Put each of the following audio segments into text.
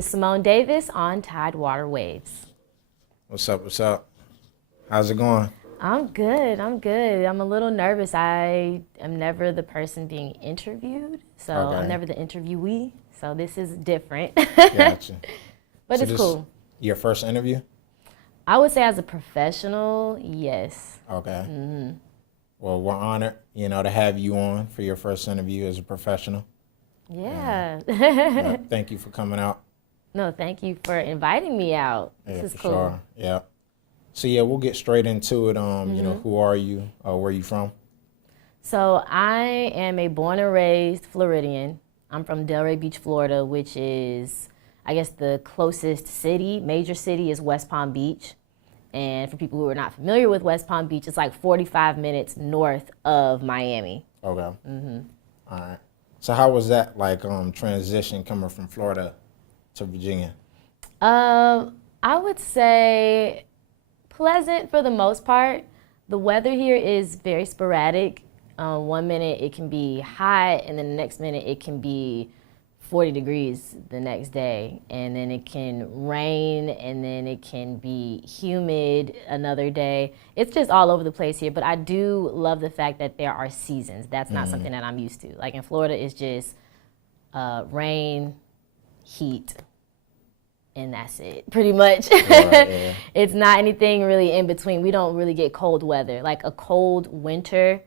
is Symone Davis on Tidewater Waves. What's up? What's up? How's it going? I'm good. I'm a little nervous. I am never the person being interviewed, so Okay. I'm never the interviewee. So this is different. Gotcha. But So it's this cool. Your first interview? I would say as a professional, yes. Okay. Well, we're honored, to have you on for your first interview as a professional. Yeah. Thank you for coming out. No, thank you for inviting me out. Yeah, This is for cool. sure. Yeah. So yeah, we'll get straight into it. Who are you? Where are you from? So I am a born and raised Floridian. I'm from Delray Beach, Florida, which is, I guess, the closest major city is West Palm Beach. And for people who are not familiar with West Palm Beach, it's like 45 minutes north of Miami. Okay. All right. So how was that transition coming from Florida to Virginia? I would say pleasant for the most part. The weather here is very sporadic. One minute it can be hot, and then the next minute it can be 40 degrees the next day. And then it can rain, and then it can be humid another day. It's just all over the place here, but I do love the fact that there are seasons. That's not something that I'm used to. Like in Florida, it's just rain, heat, and that's it, pretty much. Right, yeah. It's not anything really in between. We don't really get cold weather. Like a cold winter,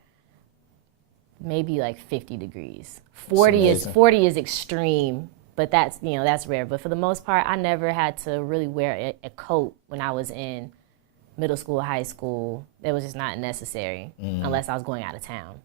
maybe like 50 degrees. 40 is extreme, but that's rare. But for the most part, I never had to really wear a coat when I was in middle school, high school. It was just not necessary unless I was going out of town.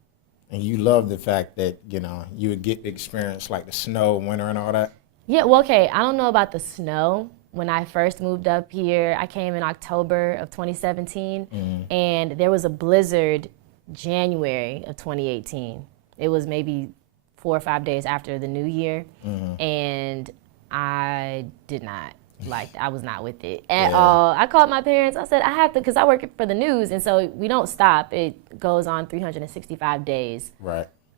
And you love the fact that, you would get to experience like the snow, winter and all that? Yeah, well, okay, I don't know about the snow. When I first moved up here, I came in October of 2017, and there was a blizzard January of 2018. It was maybe 4 or 5 days after the new year, and I did not I was not with it at all. I called my parents. I said, I have to, because I work for the news, and so we don't stop. It goes on 365 days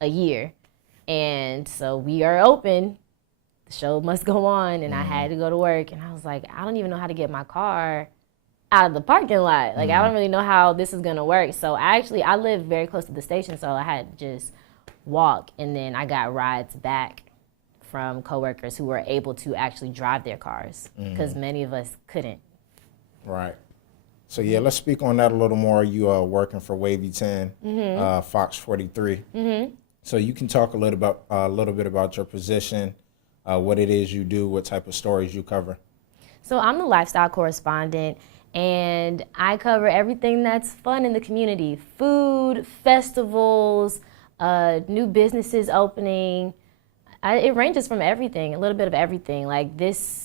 a year, and so we are open. The show must go on, and I had to go to work, and I was like, I don't even know how to get my car out of the parking lot. Like, I don't really know how this is gonna work. So I live very close to the station, so I had to just walk, and then I got rides back from coworkers who were able to actually drive their cars, because many of us couldn't. Right. So yeah, let's speak on that a little more. You are working for WAVY-TV, Fox 43. So you can talk a little bit about your position, what it is you do, what type of stories you cover. So I'm the lifestyle correspondent, and I cover everything that's fun in the community: food, festivals, new businesses opening. It ranges from everything, a little bit of everything. Like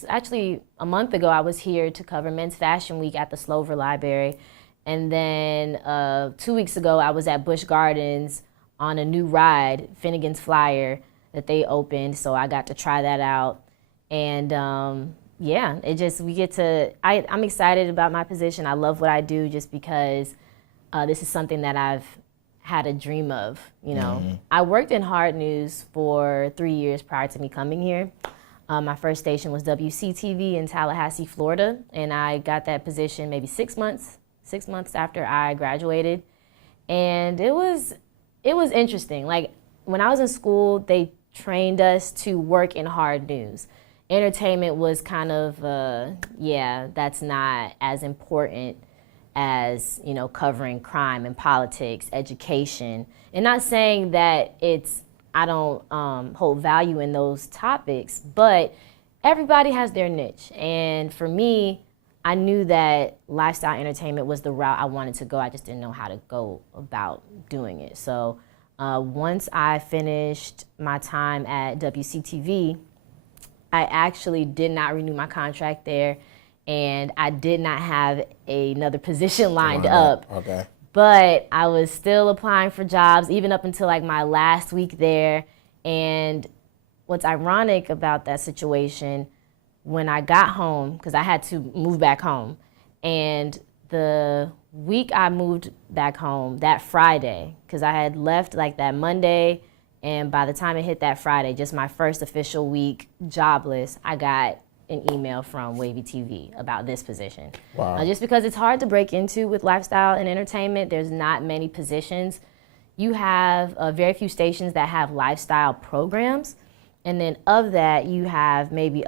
actually a month ago, I was here to cover Men's Fashion Week at the Slover Library. And then 2 weeks ago, I was at Busch Gardens on a new ride, Finnegan's Flyer, that they opened. So I got to try that out. And I'm excited about my position. I love what I do just because this is something that I've had a dream of, I worked in hard news for 3 years prior to me coming here. My first station was WCTV in Tallahassee, Florida, and I got that position maybe 6 months after I graduated. And it was interesting. Like, when I was in school, they trained us to work in hard news. Entertainment was kind of, that's not as important as, covering crime and politics, education. And not saying that I don't hold value in those topics, but everybody has their niche. And for me, I knew that lifestyle entertainment was the route I wanted to go. I just didn't know how to go about doing it. So once I finished my time at WCTV, I actually did not renew my contract there, and I did not have another position lined up. Okay. But I was still applying for jobs, even up until like my last week there. And what's ironic about that situation, when I got home, because I had to move back home, and the week I moved back home, that Friday, because I had left like that Monday, and by the time it hit that Friday, just my first official week jobless, I got an email from WAVY-TV about this position. Wow. Just because it's hard to break into with lifestyle and entertainment, there's not many positions. You have very few stations that have lifestyle programs. And then of that, you have maybe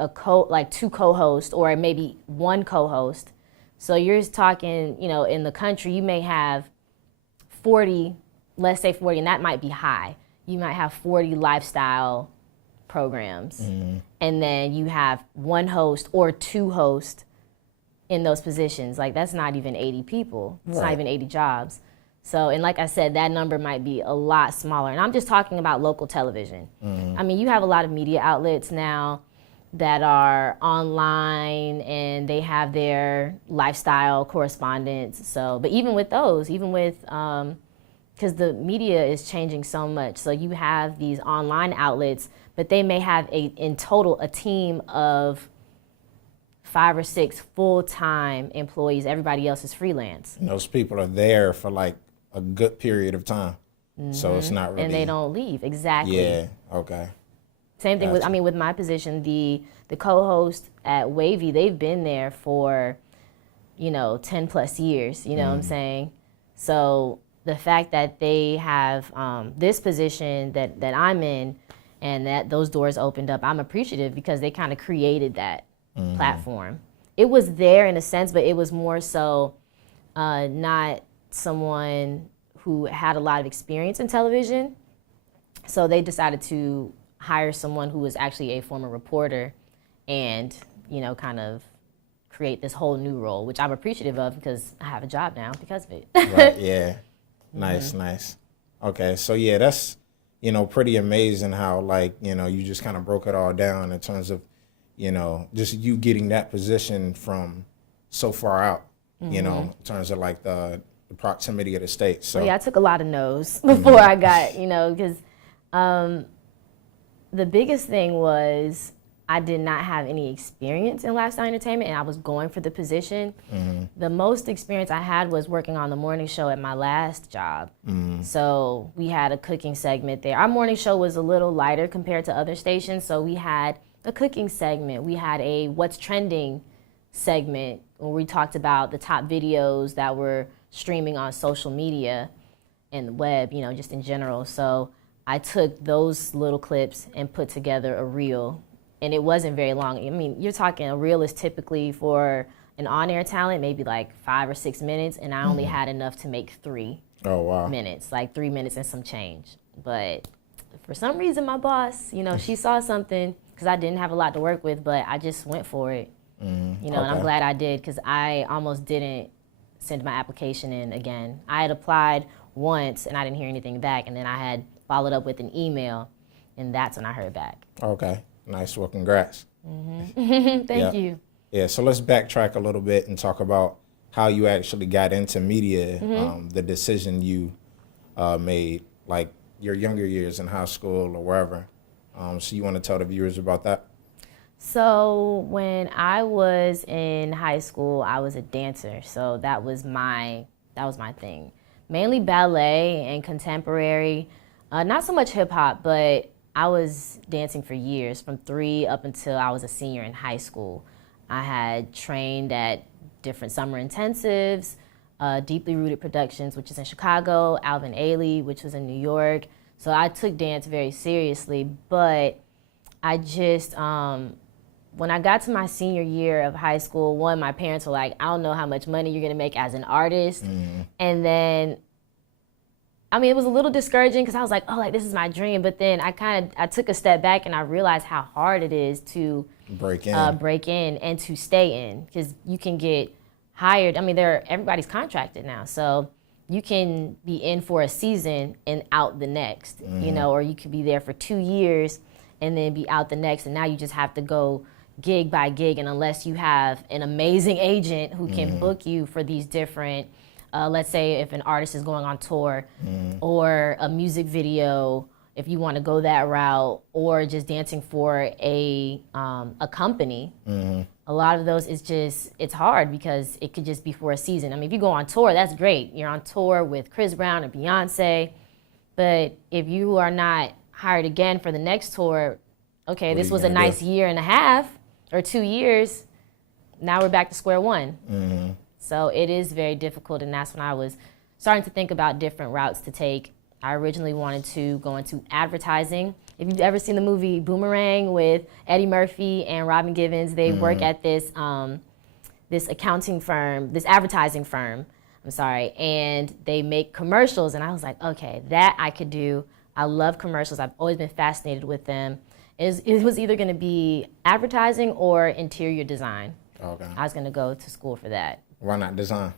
two co-hosts or maybe one co-host. So you're talking, in the country, you may have 40, let's say 40, and that might be high. You might have 40 lifestyle programs. Mm-hmm. And then you have one host or two hosts in those positions. Like, that's not even 80 people. It's not even 80 jobs. So, and like I said, that number might be a lot smaller. And I'm just talking about local television. Mm-hmm. I mean, you have a lot of media outlets now that are online and they have their lifestyle correspondents. So, but even with those, because the media is changing so much. So you have these online outlets, but they may have in total a team of 5 or 6 full-time employees. Everybody else is freelance. And those people are there for like a good period of time. Mm-hmm. So it's not really. And they don't leave, exactly. Yeah, okay. Same thing with my position, the co-host at WAVY, they've been there for, 10 plus years, you know what I'm saying? So the fact that they have this position that I'm in and that those doors opened up, I'm appreciative because they kind of created that platform. It was there in a sense, but it was more so not someone who had a lot of experience in television. So they decided to hire someone who was actually a former reporter and, kind of create this whole new role, which I'm appreciative of because I have a job now because of it. Right, yeah. Nice, nice. Okay, so yeah, that's, pretty amazing how, you just kind of broke it all down in terms of, just you getting that position from so far out, in terms of like the proximity of the state. So yeah, I took a lot of no's before I got, because the biggest thing was I did not have any experience in lifestyle entertainment, and I was going for the position. Mm-hmm. The most experience I had was working on the morning show at my last job. Mm-hmm. So we had a cooking segment there. Our morning show was a little lighter compared to other stations, so we had a cooking segment. We had a What's Trending segment where we talked about the top videos that were streaming on social media and the web, just in general. So I took those little clips and put together a reel. And it wasn't very long. I mean, you're talking a reel is typically for an on-air talent, maybe like 5 or 6 minutes, and I only had enough to make 3 minutes, like 3 minutes and some change. But for some reason, my boss, she saw something, because I didn't have a lot to work with, but I just went for it, and I'm glad I did, because I almost didn't send my application in again. I had applied once, and I didn't hear anything back, and then I had followed up with an email, and that's when I heard back. Okay. Nice. Well, congrats. Mm-hmm. Thank you. Yeah, so let's backtrack a little bit and talk about how you actually got into media, the decision you made, like your younger years in high school or wherever. So you want to tell the viewers about that? So when I was in high school, I was a dancer. So that was my thing. Mainly ballet and contemporary, not so much hip hop, but I was dancing for years, from 3 up until I was a senior in high school. I had trained at different summer intensives, Deeply Rooted Productions, which is in Chicago, Alvin Ailey, which was in New York. So I took dance very seriously, but I just, when I got to my senior year of high school, my parents were like, I don't know how much money you're gonna make as an artist. Mm-hmm. And then, it was a little discouraging because I was like, this is my dream. But then I took a step back and I realized how hard it is to break in and to stay in, because you can get hired. Everybody's contracted now. So you can be in for a season and out the next, or you could be there for 2 years and then be out the next. And now you just have to go gig by gig. And unless you have an amazing agent who can book you for these different, let's say if an artist is going on tour or a music video, if you want to go that route, or just dancing for a company, a lot of those it's hard because it could just be for a season. If you go on tour, that's great. You're on tour with Chris Brown and Beyonce, but if you are not hired again for the next tour, okay, this was a nice year and a half, or 2 years, now we're back to square one. Mm-hmm. So it is very difficult, and that's when I was starting to think about different routes to take. I originally wanted to go into advertising. If you've ever seen the movie Boomerang with Eddie Murphy and Robin Givens, they work at this this accounting firm, this advertising firm, and they make commercials. And I was like, okay, that I could do. I love commercials. I've always been fascinated with them. It was either going to be advertising or interior design. Okay. I was going to go to school for that. Why not design?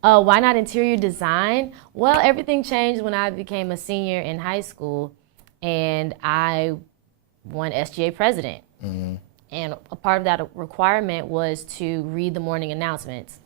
Why not interior design? Well, everything changed when I became a senior in high school, and I won SGA president. Mm-hmm. And a part of that requirement was to read the morning announcements.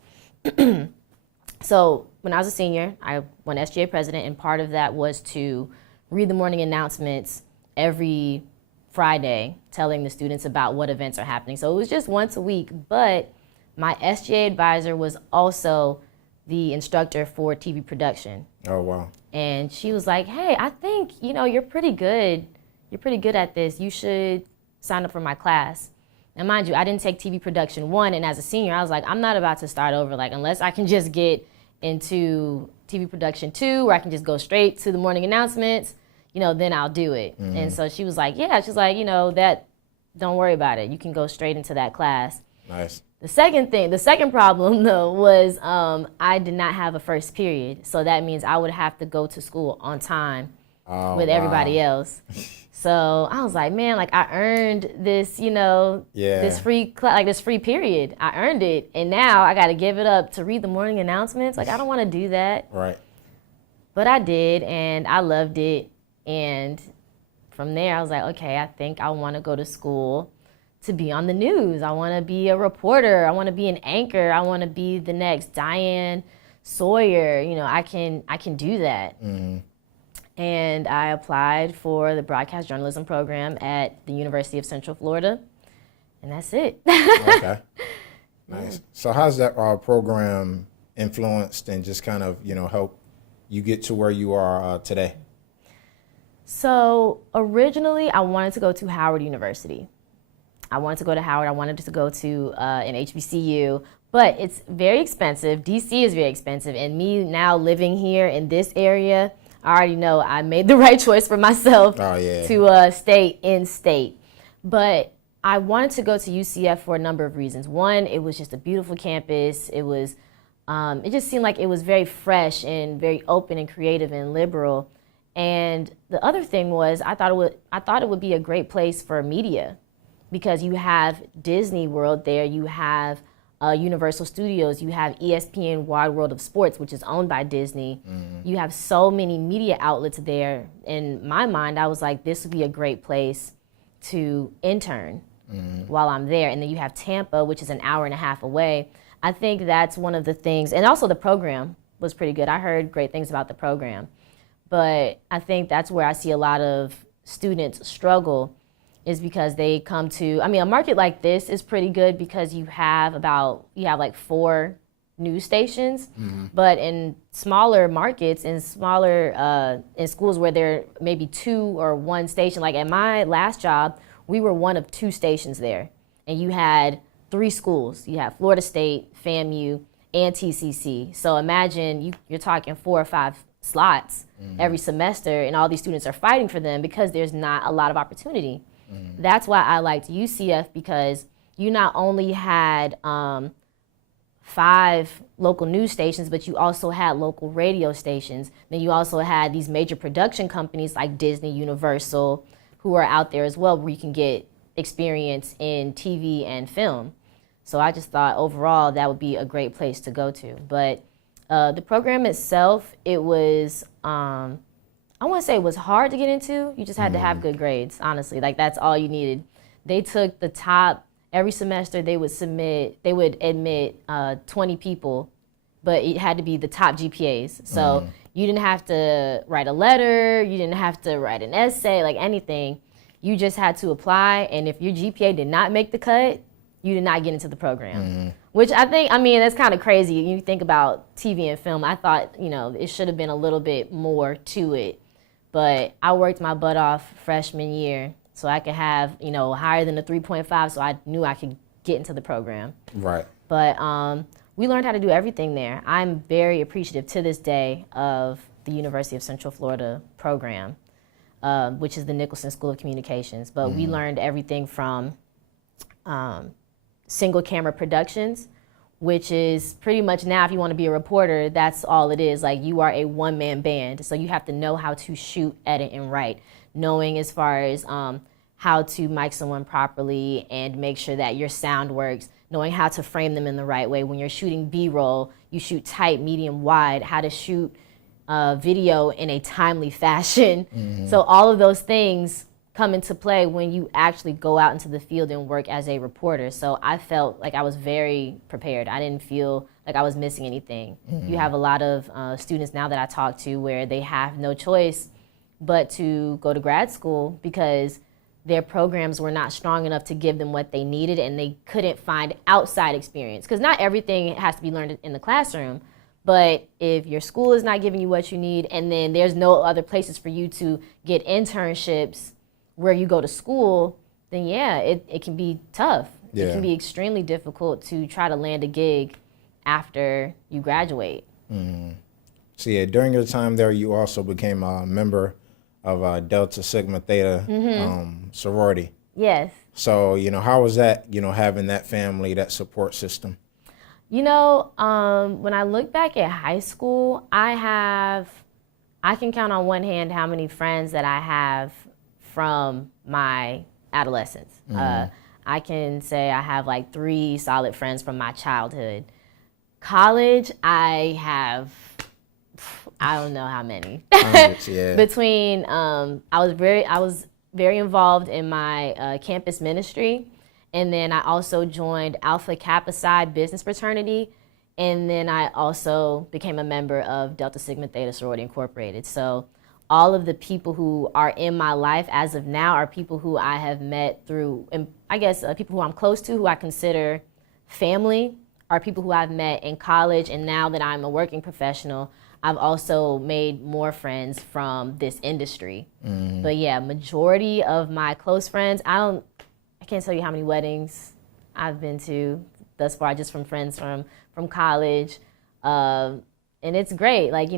So when I was a senior, I won SGA president, and part of that was to read the morning announcements every Friday, telling the students about what events are happening. So it was just once a week, but my SGA advisor was also the instructor for TV production. Oh, wow. And she was like, hey, I think, you're pretty good. You're pretty good at this. You should sign up for my class. And mind you, I didn't take TV production 1, and as a senior, I was like, I'm not about to start over. Like, unless I can just get into TV production 2, where I can just go straight to the morning announcements, then I'll do it. Mm-hmm. And so she was like, yeah, she's like, that, don't worry about it. You can go straight into that class. Nice. The second problem, though, was I did not have a first period. So that means I would have to go to school on time with everybody else. So I was like, man, like I earned this, this free period. I earned it. And now I got to give it up to read the morning announcements. Like, I don't want to do that. Right. But I did, and I loved it. And from there, I was like, okay, I think I want to go to school to be on the news. I want to be a reporter. I want to be an anchor. I want to be the next Diane Sawyer. I can do that. Mm-hmm. And I applied for the broadcast journalism program at the University of Central Florida, and that's it. Okay. Nice. So how's that program influenced and just kind of, help you get to where you are today? So originally, I wanted to go to Howard University. I wanted to go to Howard. I wanted to go to an HBCU, but it's very expensive. DC is very expensive, and me now living here in this area, I already know I made the right choice for myself to stay in state. But I wanted to go to UCF for a number of reasons. One, it was just a beautiful campus. It was, it just seemed like it was very fresh and very open and creative and liberal. And the other thing was, I thought it would be a great place for media, because you have Disney World there, you have Universal Studios, you have ESPN Wide World of Sports, which is owned by Disney. Mm-hmm. You have so many media outlets there. In my mind, I was like, this would be a great place to intern while I'm there. And then you have Tampa, which is an hour and a half away. I think that's one of the things, and also the program was pretty good. I heard great things about the program. But I think that's where I see a lot of students struggle, is because they come to, a market like this is pretty good because you have like 4 news stations, but in smaller markets, in schools where there may be 2 or 1 station, like at my last job, we were one of 2 stations there, and you had 3 schools. You have Florida State, FAMU, and TCC. So imagine you're talking 4 or 5 slots every semester, and all these students are fighting for them because there's not a lot of opportunity. That's why I liked UCF, because you not only had 5 local news stations, but you also had local radio stations. Then you also had these major production companies like Disney, Universal, who are out there as well, where you can get experience in TV and film. So I just thought overall that would be a great place to go to. But the program itself, it was, I wouldn't say it was hard to get into. You just had to have good grades, honestly. Like, that's all you needed. They took the top, every semester they would admit 20 people, but it had to be the top GPAs. So you didn't have to write a letter, you didn't have to write an essay, like anything. You just had to apply, and if your GPA did not make the cut, you did not get into the program. Which I think, that's kind of crazy. You think about TV and film, I thought, it should have been a little bit more to it. But I worked my butt off freshman year so I could have, higher than a 3.5, so I knew I could get into the program. Right. But we learned how to do everything there. I'm very appreciative to this day of the University of Central Florida program, which is the Nicholson School of Communications. But we learned everything from single camera productions, which is pretty much now, if you want to be a reporter, that's all it is. Like, you are a one-man band. So you have to know how to shoot, edit, and write, knowing as far as how to mic someone properly and make sure that your sound works, knowing how to frame them in the right way. When you're shooting B-roll, you shoot tight, medium, wide, how to shoot video in a timely fashion. So all of those things come into play when you actually go out into the field and work as a reporter. So I felt like I was very prepared. I didn't feel like I was missing anything. You have a lot of students now that I talk to where they have no choice but to go to grad school because their programs were not strong enough to give them what they needed, and they couldn't find outside experience. Because not everything has to be learned in the classroom, but if your school is not giving you what you need, and then there's no other places for you to get internships where you go to school, then yeah, it can be tough. Yeah. It can be extremely difficult to try to land a gig after you graduate. So yeah, during your time there, you also became a member of Delta Sigma Theta sorority. Yes. So, how was that, having that family, that support system? When I look back at high school, I can count on one hand how many friends that I have from my adolescence. I can say I have like 3 solid friends from my childhood. College, I don't know how many. Hundreds, yeah. Between, I was very involved in my campus ministry, and then I also joined Alpha Kappa Psi Business Fraternity, and then I also became a member of Delta Sigma Theta Sorority Incorporated. So all of the people who are in my life as of now are people who I have met through, and I guess people who I'm close to, who I consider family, are people who I've met in college, and now that I'm a working professional, I've also made more friends from this industry. But yeah, majority of my close friends, I can't tell you how many weddings I've been to thus far, just from friends from college. And it's great. Like,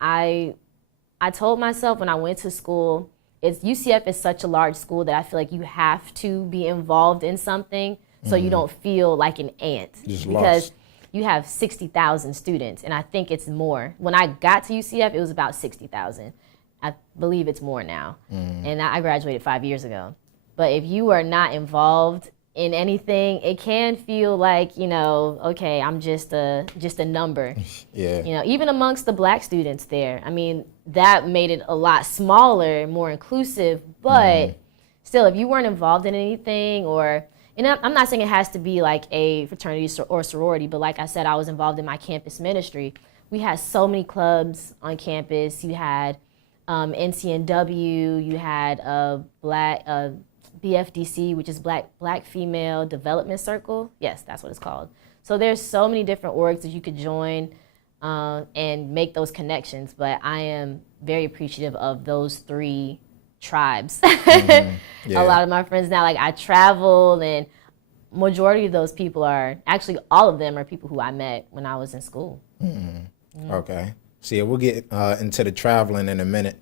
I told myself when I went to school, UCF is such a large school that I feel like you have to be involved in something so you don't feel like an ant. Just because lost. You have 60,000 students, and I think it's more. When I got to UCF, it was about 60,000. I believe it's more now. And I graduated 5 years ago. But if you are not involved in anything, it can feel like, okay, I'm just a number. Yeah. Even amongst the black students there, I mean, that made it a lot smaller, more inclusive, but still, if you weren't involved in anything, and I'm not saying it has to be like a fraternity or sorority, but like I said, I was involved in my campus ministry. We had so many clubs on campus. You had NCNW, you had Black BFDC, which is Black Female Development Circle. Yes, that's what it's called. So there's so many different orgs that you could join and make those connections. But I am very appreciative of those 3 tribes. Yeah. A lot of my friends now, like, I travel, and majority of those people actually all of them are people who I met when I was in school. Okay. So yeah, we'll get into the traveling in a minute.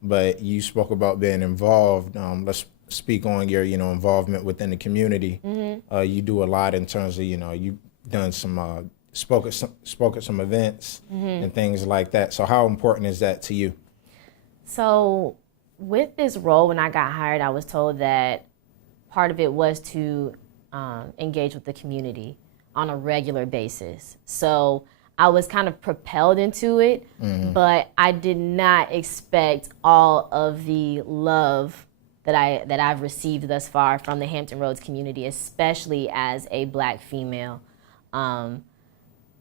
But you spoke about being involved. Let's speak on your, involvement within the community. You do a lot in terms of, you've done some, spoke at some events and things like that. So how important is that to you? So with this role, when I got hired, I was told that part of it was to engage with the community on a regular basis. So I was kind of propelled into it, but I did not expect all of the love that I've received thus far from the Hampton Roads community, especially as a Black female.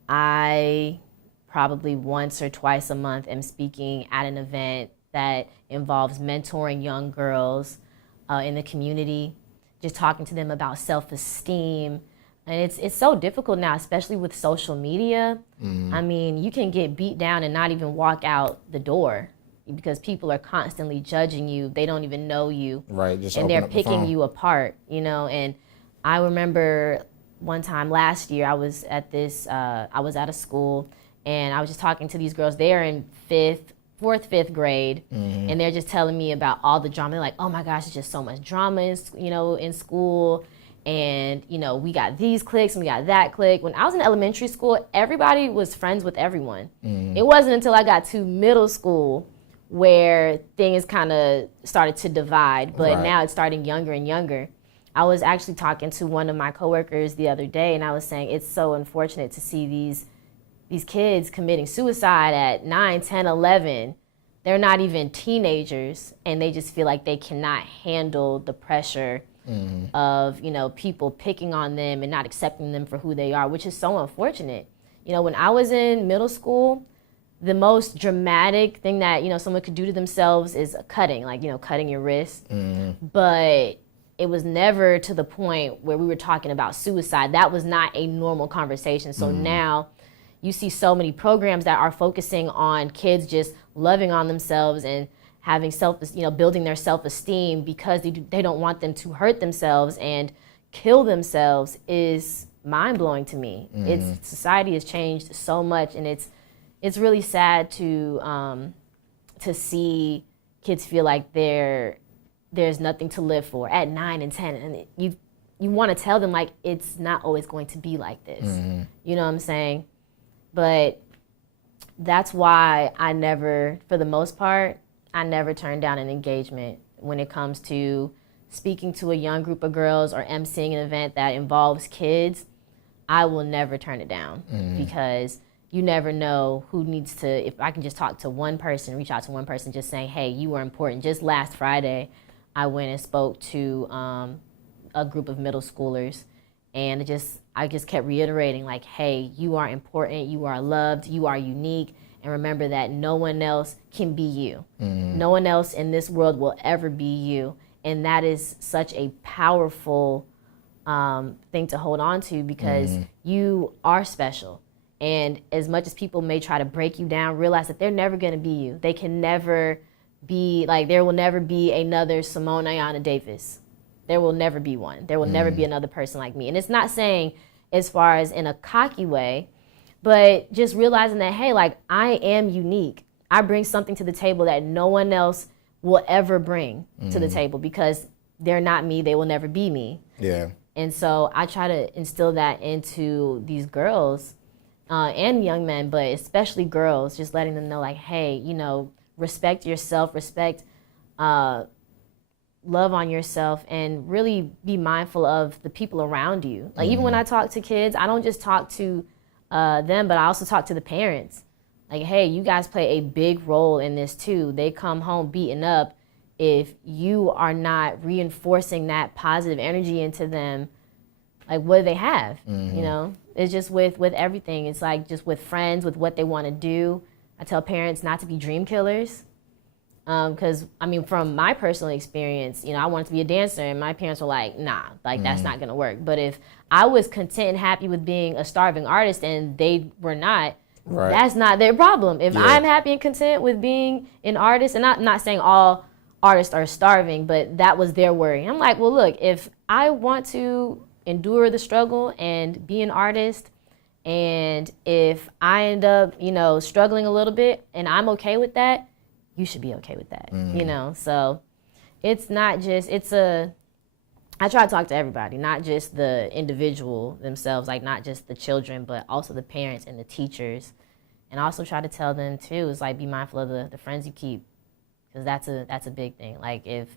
I probably once or twice a month am speaking at an event that involves mentoring young girls in the community, just talking to them about self-esteem. And it's so difficult now, especially with social media. I mean, you can get beat down and not even walk out the door because people are constantly judging you. They don't even know you. Right, just and they're open up the picking phone. you apart, And I remember one time last year, I was at a school, and I was just talking to these girls. They're in fourth, fifth grade, and they're just telling me about all the drama. They're like, oh my gosh, it's just so much drama in school. And, we got these cliques and we got that clique. When I was in elementary school, everybody was friends with everyone. It wasn't until I got to middle school where things kind of started to divide, but now it's starting younger and younger. I was actually talking to one of my coworkers the other day, and I was saying it's so unfortunate to see these kids committing suicide at 9, 10, 11. They're not even teenagers, and they just feel like they cannot handle the pressure of, people picking on them and not accepting them for who they are, which is so unfortunate. When I was in middle school, the most dramatic thing that, someone could do to themselves is cutting, cutting your wrist. But it was never to the point where we were talking about suicide. That was not a normal conversation. So now you see so many programs that are focusing on kids just loving on themselves and having building their self-esteem because they don't want them to hurt themselves and kill themselves is mind-blowing to me. Society has changed so much, and it's really sad to see kids feel like there's nothing to live for at 9 and 10, and you want to tell them like it's not always going to be like this. You know what I'm saying? But that's why for the most part, I never turn down an engagement when it comes to speaking to a young group of girls or emceeing an event that involves kids. I will never turn it down because you never know who needs to, if I can just talk to one person, reach out to one person, just saying, hey, you are important. Just last Friday, I went and spoke to a group of middle schoolers, and I just kept reiterating, like, hey, you are important, you are loved, you are unique, and remember that no one else can be you. No one else in this world will ever be you, and that is such a powerful thing to hold on to because you are special. And as much as people may try to break you down, realize that they're never going to be you. They can never be, like, there will never be another Symone Ayanna Davis. There will never be one. There will never be another person like me. And it's not saying as far as in a cocky way, but just realizing that, hey, like, I am unique. I bring something to the table that no one else will ever bring to the table because they're not me. They will never be me. Yeah. And so I try to instill that into these girls and young men, but especially girls, just letting them know, like, hey, respect yourself, respect, love on yourself, and really be mindful of the people around you. Like, even when I talk to kids, I don't just talk to them, but I also talk to the parents. Like, hey, you guys play a big role in this too. They come home beaten up. If you are not reinforcing that positive energy into them, like, what do they have? It's just with everything. It's like just with friends, with what they want to do. I tell parents not to be dream killers. Because, from my personal experience, I wanted to be a dancer, and my parents were like, nah, like, that's not going to work. But if I was content and happy with being a starving artist and they were not, that's not their problem. If I'm happy and content with being an artist, and I'm not saying all artists are starving, but that was their worry. I'm like, well, look, if I want to endure the struggle and be an artist, and if I end up, struggling a little bit and I'm okay with that, you should be okay with that, So it's not just, I try to talk to everybody, not just the individual themselves, like not just the children, but also the parents and the teachers. And also try to tell them too, is like, be mindful of the friends you keep, because that's a big thing. Like, if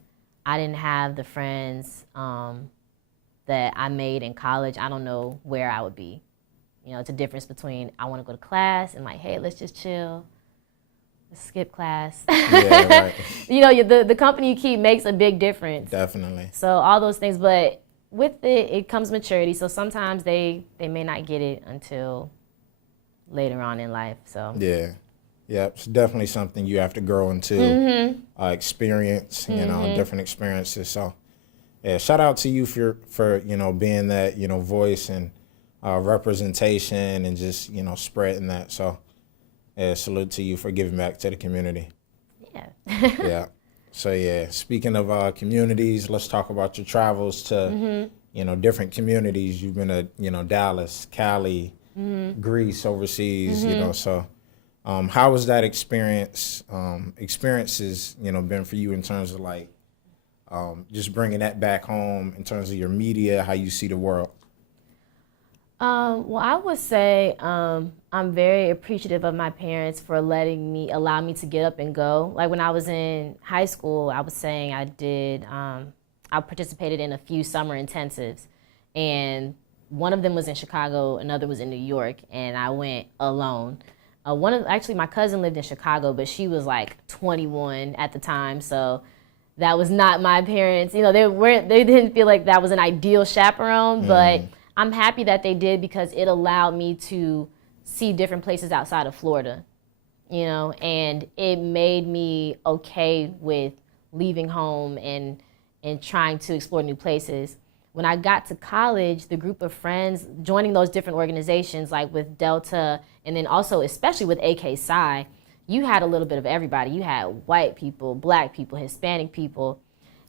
I didn't have the friends that I made in college, I don't know where I would be. It's a difference between I want to go to class and like, hey, let's just chill. Skip class. Yeah, right. The company you keep makes a big difference. Definitely. So all those things, but with it comes maturity. So sometimes they may not get it until later on in life. So yeah, it's definitely something you have to grow into, experience, different experiences. So yeah, shout out to you for being that voice and representation and just spreading that. So. Yeah, salute to you for giving back to the community. Yeah. Yeah. So, yeah, speaking of communities, let's talk about your travels to different communities. You've been to, Dallas, Cali, Greece, overseas, so how was that experiences, been for you in terms of like just bringing that back home in terms of your media, how you see the world? Well, I would say I'm very appreciative of my parents for allow me to get up and go. Like when I was in high school, I was saying I participated in a few summer intensives, and one of them was in Chicago, another was in New York, and I went alone. Actually, my cousin lived in Chicago, but she was like 21 at the time, so that was not my parents. They didn't feel like that was an ideal chaperone, but I'm happy that they did because it allowed me to see different places outside of Florida, and it made me okay with leaving home and trying to explore new places. When I got to college, the group of friends, joining those different organizations like with Delta and then also especially with AK Psi, you had a little bit of everybody. You had white people, black people, Hispanic people,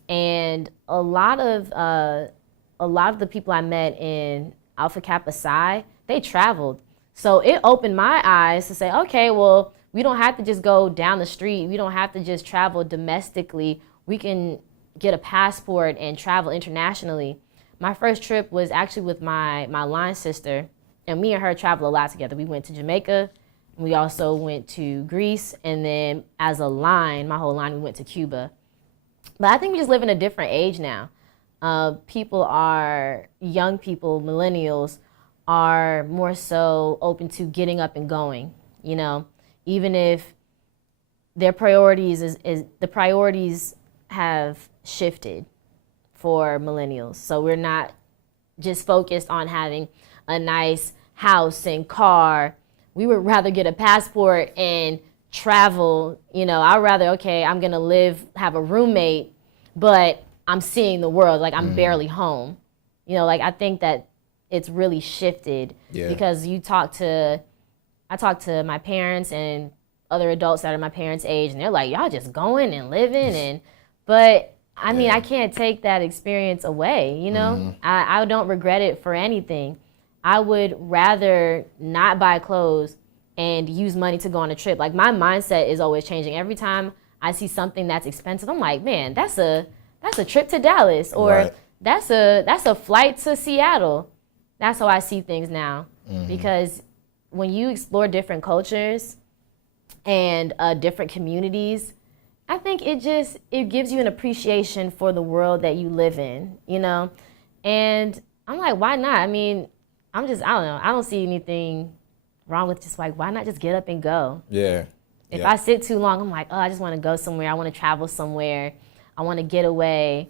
and a lot of the people I met in Alpha Kappa Psi, they traveled. So it opened my eyes to say, okay, well, we don't have to just go down the street. We don't have to just travel domestically. We can get a passport and travel internationally. My first trip was actually with my line sister, and me and her traveled a lot together. We went to Jamaica, and we also went to Greece, and then as a line, my whole line, we went to Cuba. But I think we just live in a different age now. Young people, millennials, are more so open to getting up and going, even if their priorities the priorities have shifted for millennials. So we're not just focused on having a nice house and car. We would rather get a passport and travel. I'd rather, I'm gonna have a roommate, but I'm seeing the world, like I'm barely home. I think that it's really shifted because I talk to my parents and other adults that are my parents' age, and they're like, y'all just going and living, but I mean, I can't take that experience away, I don't regret it for anything. I would rather not buy clothes and use money to go on a trip. Like my mindset is always changing. Every time I see something that's expensive, I'm like, man, that's a trip to Dallas, or that's a flight to Seattle. That's how I see things now. Because when you explore different cultures and different communities, I think it gives you an appreciation for the world that you live in, And I'm like, why not? I mean, I don't know. I don't see anything wrong with just like, why not just get up and go? Yeah. If I sit too long, I'm like, I just want to go somewhere. I want to travel somewhere. I want to get away.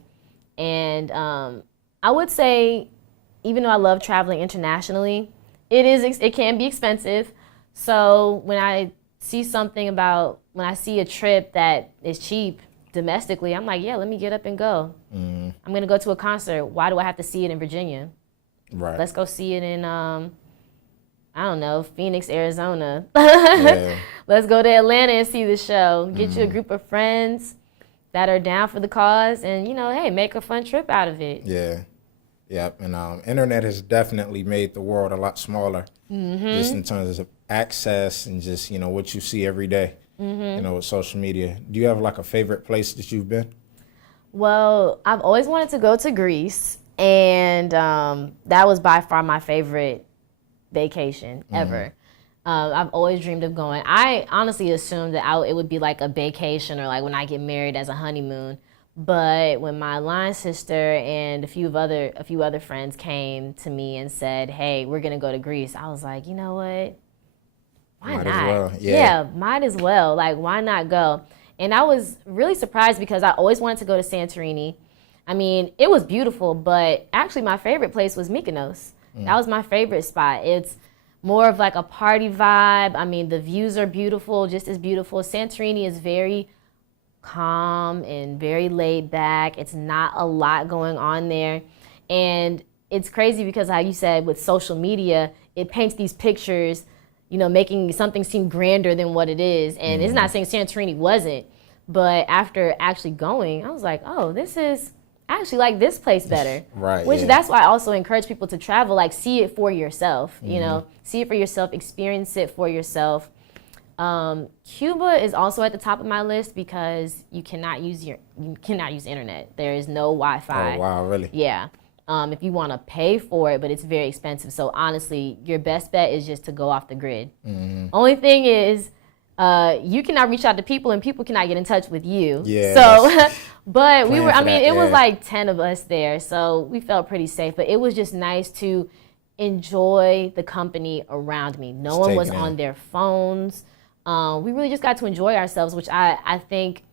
And I would say, even though I love traveling internationally, it can be expensive. So when I see a trip that is cheap domestically, I'm like, let me get up and go. I'm going to go to a concert. Why do I have to see it in Virginia? Right. Let's go see it in, Phoenix, Arizona. Let's go to Atlanta and see the show. Get you a group of friends that are down for the cause and, hey, make a fun trip out of it. Yeah. Yep. And internet has definitely made the world a lot smaller, just in terms of access and just, what you see every day, with social media. Do you have like a favorite place that you've been? Well, I've always wanted to go to Greece, and that was by far my favorite vacation ever. I've always dreamed of going. I honestly assumed that it would be like a vacation or like when I get married as a honeymoon. But when my line sister and a few other friends came to me and said, "Hey, we're gonna go to Greece," I was like, you know what? Why Might not? as well. Yeah, might as well. Like, why not go? And I was really surprised because I always wanted to go to Santorini. I mean, it was beautiful, but actually my favorite place was Mykonos. That was my favorite spot. It's more of like a party vibe. I mean, the views are beautiful, just as beautiful. Santorini is very calm and very laid back. It's not a lot going on there. And it's crazy because how you said with social media, it paints these pictures, making something seem grander than what it is. And it's not saying Santorini wasn't, but after actually going, I was like, oh, this is I actually like this place better. Right. Which that's why I also encourage people to travel, like see it for yourself, you know, see it for yourself, experience it for yourself. Cuba is also at the top of my list because you cannot use internet. There is no Wi-Fi. Oh, wow, really? Yeah. If you want to pay for it, but it's very expensive. So honestly, your best bet is just to go off the grid. Only thing is, you cannot reach out to people and people cannot get in touch with you. Yeah. So, but we were, I mean, that, it was like 10 of us there. So we felt pretty safe, but it was just nice to enjoy the company around me. No one was on their phones. We really just got to enjoy ourselves, which I think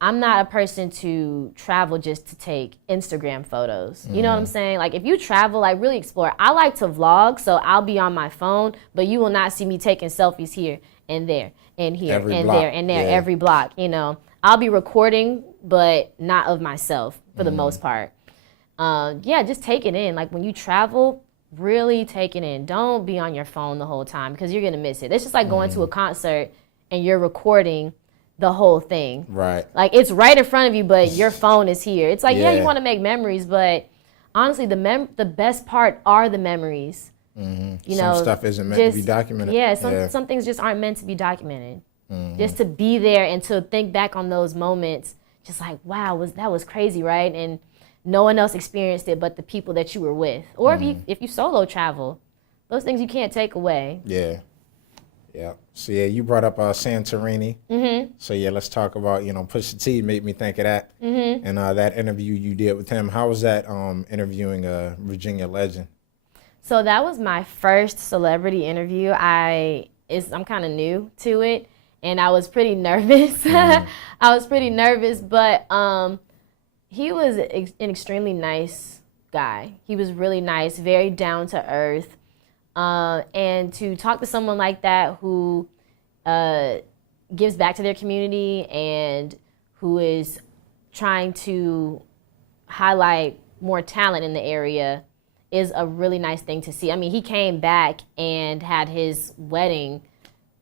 I'm not a person to travel just to take Instagram photos. You know what I'm saying? Like if you travel, like really explore. I like to vlog, so I'll be on my phone, but you will not see me taking selfies here and there and here and there and there every block. You know, I'll be recording, but not of myself for the most part. Yeah, just take it in. Like when you travel, really take it in. Don't be on your phone the whole time because you're gonna miss it. It's just like going to a concert and you're recording the whole thing. Right. Like it's right in front of you, but your phone is here. It's like, yeah, you want to make memories, but honestly, the best part are the memories. You know, some stuff isn't meant to be documented. Yeah, some things just aren't meant to be documented. Just to be there and to think back on those moments, just like, wow, that was crazy, right? And no one else experienced it but the people that you were with. Or if you solo travel, those things you can't take away. Yeah. Yeah. So yeah, you brought up Santorini. So yeah, let's talk about, you know, Pusha T made me think of that. And that interview you did with him. How was that interviewing a Virginia legend? So that was my first celebrity interview. I'm kind of new to it, and I was pretty nervous. I was pretty nervous, but he was an extremely nice guy. He was really nice, very down to earth. And to talk to someone like that who gives back to their community and who is trying to highlight more talent in the area is a really nice thing to see. I mean, he came back and had his wedding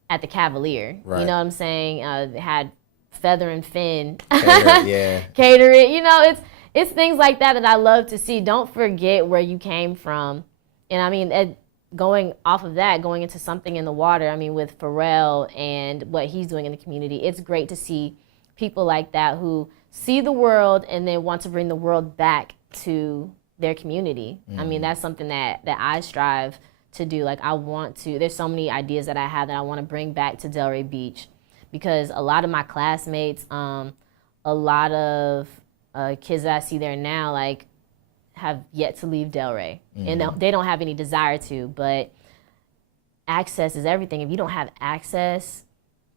at the Cavalier. Right. You know what I'm saying? Had Feather and Finn cater it. You know, it's things like that I love to see. Don't forget where you came from. And I mean, going off of that, going into something in the water, I mean, with Pharrell and what he's doing in the community, it's great to see people like that who see the world and then want to bring the world back to their community. I mean, that's something that I strive to do. Like, there's so many ideas that I have that I want to bring back to Delray Beach because a lot of my classmates, a lot of kids that I see there now, like, have yet to leave Delray. And they don't have any desire to, but access is everything. If you don't have access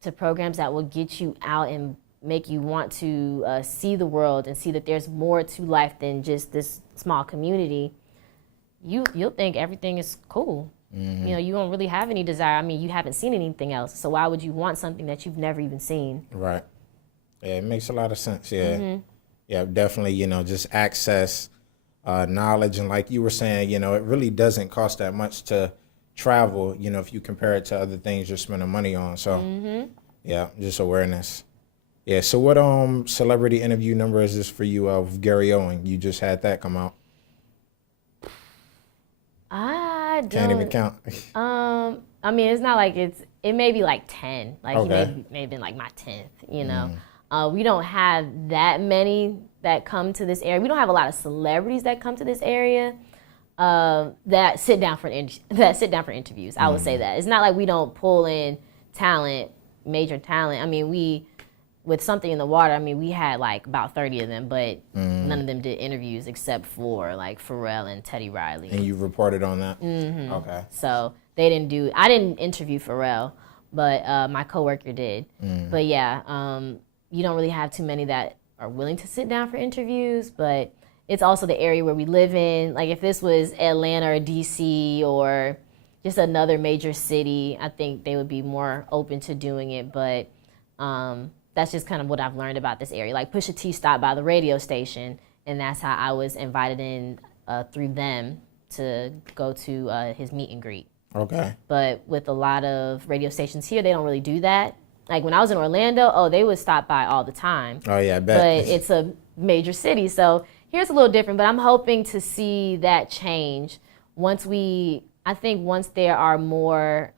to programs that will get you out and make you want to see the world and see that there's more to life than just this small community, you'll think everything is cool. You know, you don't really have any desire. I mean, you haven't seen anything else, so why would you want something that you've never even seen? Right. Yeah, it makes a lot of sense. Yeah. Yeah, definitely, you know, just access, knowledge, and like you were saying, you know, it really doesn't cost that much to travel, you know, if you compare it to other things you're spending money on. So, yeah, just awareness. Yeah, so what celebrity interview number is this for you with Gary Owen? You just had that come out. I don't. Can't even count. I mean, it's not like it may be like 10. Like he may have been like my 10th, you know. We don't have that many that come to this area. We don't have a lot of celebrities that come to this area that sit down for interviews. I would say that. It's not like we don't pull in talent, major talent. I mean, with Something in the Water, I mean, we had like about 30 of them, but none of them did interviews except for like Pharrell and Teddy Riley. And you reported on that? Okay. So I didn't interview Pharrell, but my coworker did. But yeah, you don't really have too many that are willing to sit down for interviews, but it's also the area where we live in. Like if this was Atlanta or DC or just another major city, I think they would be more open to doing it, but that's just kind of what I've learned about this area. Like Pusha T stopped by the radio station, and that's how I was invited in through them to go to his meet and greet. Okay. But with a lot of radio stations here, they don't really do that. Like when I was in Orlando, they would stop by all the time. Oh yeah, I bet. But it's a major city, so Here's a little different, but I'm hoping to see that change once there are more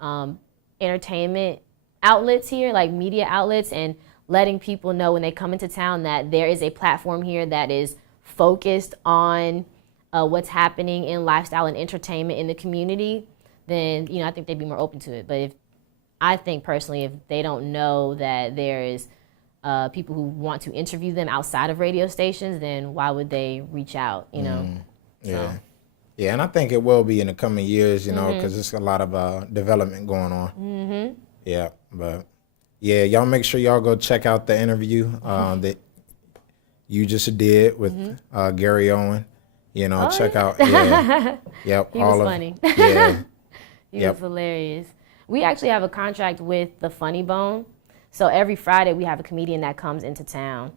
entertainment outlets here, like media outlets, and letting people know when they come into town that there is a platform here that is focused on what's happening in lifestyle and entertainment in the community, then, I think they'd be more open to it. But I think personally, if they don't know that there is people who want to interview them outside of radio stations, then why would they reach out, Yeah. So. Yeah, and I think it will be in the coming years, because there's a lot of development going on. Mm-hmm. Yeah, but yeah, y'all make sure y'all go check out the interview that you just did with Gary Owen. Check out. Yeah, yep. He was funny. Yeah, he was hilarious. We actually have a contract with the Funny Bone, so every Friday we have a comedian that comes into town,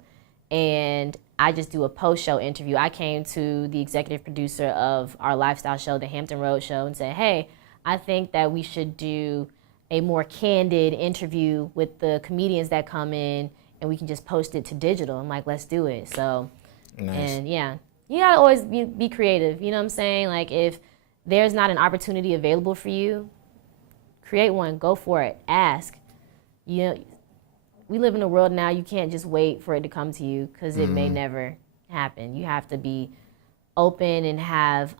and I just do a post-show interview. I came to the executive producer of our lifestyle show, the Hampton Road Show, and said, hey, I think that we should do a more candid interview with the comedians that come in, and we can just post it to digital. I'm like, let's do it. So, nice. And yeah, you gotta always be creative. You know what I'm saying? Like, if there's not an opportunity available for you, create one, go for it, ask. We live in a world now, you can't just wait for it to come to you because it may never happen. You have to be open and have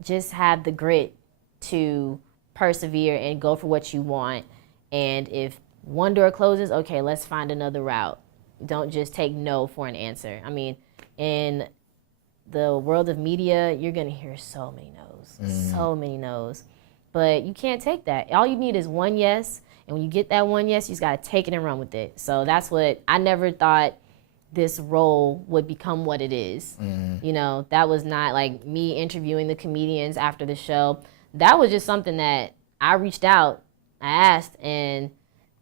just have the grit to persevere and go for what you want. And if one door closes, okay, let's find another route. Don't just take no for an answer. I mean, in the world of media, you're gonna hear so many no's. But you can't take that. All you need is one yes. And when you get that one yes, you just got to take it and run with it. So that's what I never thought this role would become what it is. That was not like me interviewing the comedians after the show. That was just something that I reached out, I asked, and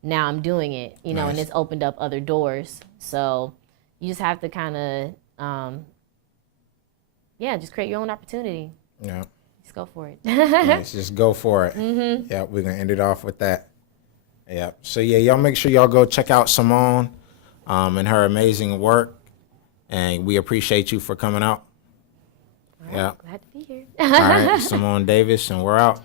now I'm doing it, Nice. And it's opened up other doors. So you just have to kind of, just create your own opportunity. Yeah. Just go for it. Nice. Just go for it. Yeah, we're going to end it off with that. Yeah. So yeah, y'all make sure y'all go check out Symone and her amazing work, and we appreciate you for coming out. All right, glad to be here. All right, Symone Davis, and we're out.